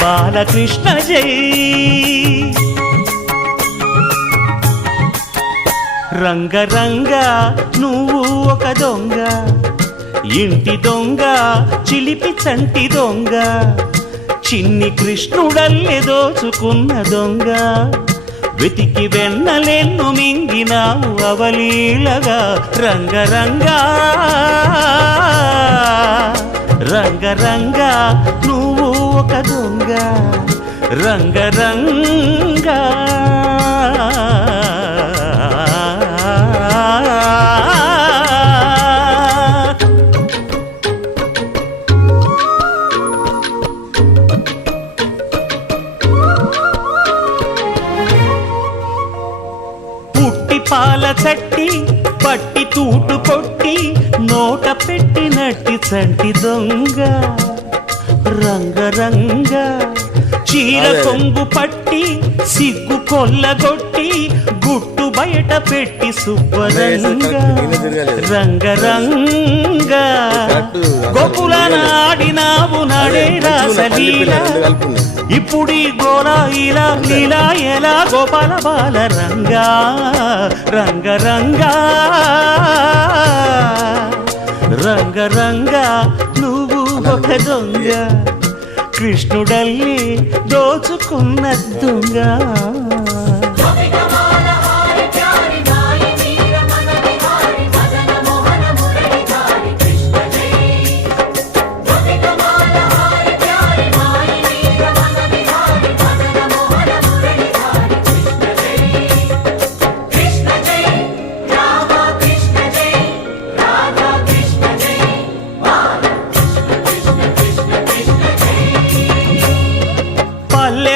బాలకృష్ణ జై. రంగరంగ నువ్వు ఒక దొంగ, ఇంటి దొంగ చిలిపి చంటి దొంగ, చిన్ని కృష్ణుడల్లే దోచుకున్న దొంగ, వెతికి వెన్నలెన్ను మింగినావు అవలీలగా. రంగరంగ రంగరంగ నువ్వు ఒక దొంగ, రంగరంగ. పాల చట్టి పట్టి తూటు కొట్టి నోట పెట్టినట్టి చంటి దొంగ, రంగరంగ. చీర కొంగు పట్టి సిగ్గు కొల్లగొట్టి గుట్టు బయట పెట్టి సుబ్బరంగ, రంగరంగ. గోకులాన ఆడినావు నాడే రాసలీల, ఇప్పుడీ గోలా ఇలా లీలా ఎలా గోపాల బాల రంగా. రంగరంగ రంగరంగ నువ్వు ఒక దొంగ, కృష్ణుడల్లి దోచుకున్న దొంగ.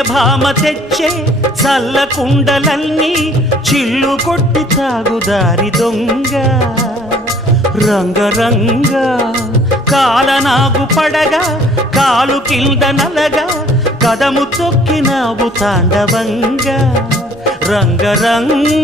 భామ తెచ్చే చల్ల కుండలన్నీ చిల్లు కొట్టి తాగుదారి దొంగ, రంగరంగ. కాలనాగు పడగా కాలు కింద నలగా కదము తొక్కినావు తాండవంగా, రంగరంగ.